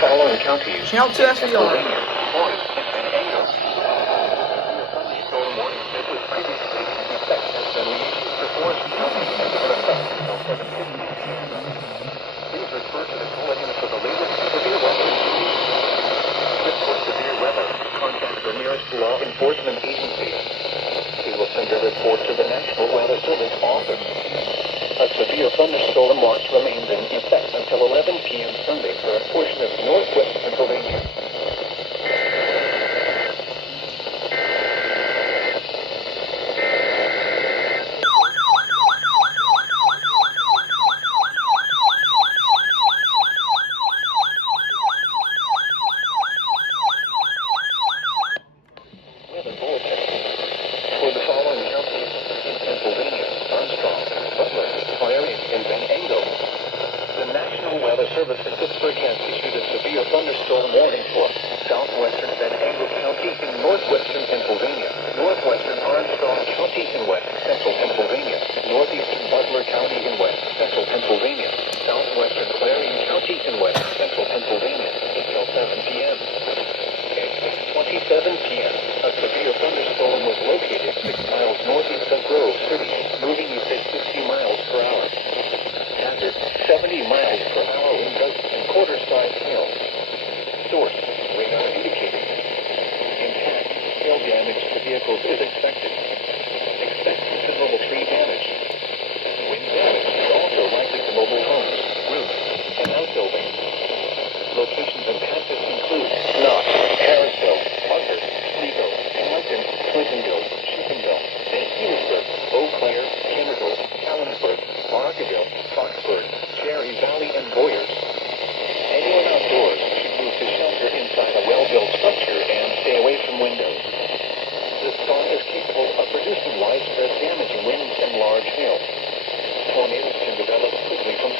following counties. Channel 2 SVR. Please refer to the bulletin for the latest severe weather. Report severe weather. Contact your nearest law enforcement agency. We will send a report to the National Weather Service office. A severe thunderstorm watch remains in effect until 11 p.m. Sunday for a portion of northwest Pennsylvania. Weather bulletin. For the following counties in Pennsylvania: Armstrong, Butler, Clary, and Van Angle. The National Weather Service in Pittsburgh has issued a severe thunderstorm warning for southwestern Van Angle County in northwestern Pennsylvania, northwestern Armstrong County in west central Pennsylvania, northeastern Butler County in west central Pennsylvania, southwestern Clarion County in west central Pennsylvania until 7 p.m. At 6:27 p.m., a severe thunderstorm was located 6 miles northeast of Grove City, moving east at 60 miles per hour. Hazard 70 miles per hour wind gusts and quarter-size hail. Source: radar indicated. Impact: hail damage to vehicles is expected. Expect considerable tree damage. Wind damage is also likely to mobile homes, roofs, and outbuildings. Locations impacted include Knox, Harrisville, Parker, Sligo, Hamilton, Clintonville, Chippenville, St. Petersburg, Eau Claire, Kimmerville, Callinsburg, Markville, Foxburg, Cherry Valley, and Boyers. Anyone outdoors should move to shelter inside a well-built structure and stay away from windows. The storm is capable of producing widespread damage, winds, and large hail. Tornadoes can develop quickly from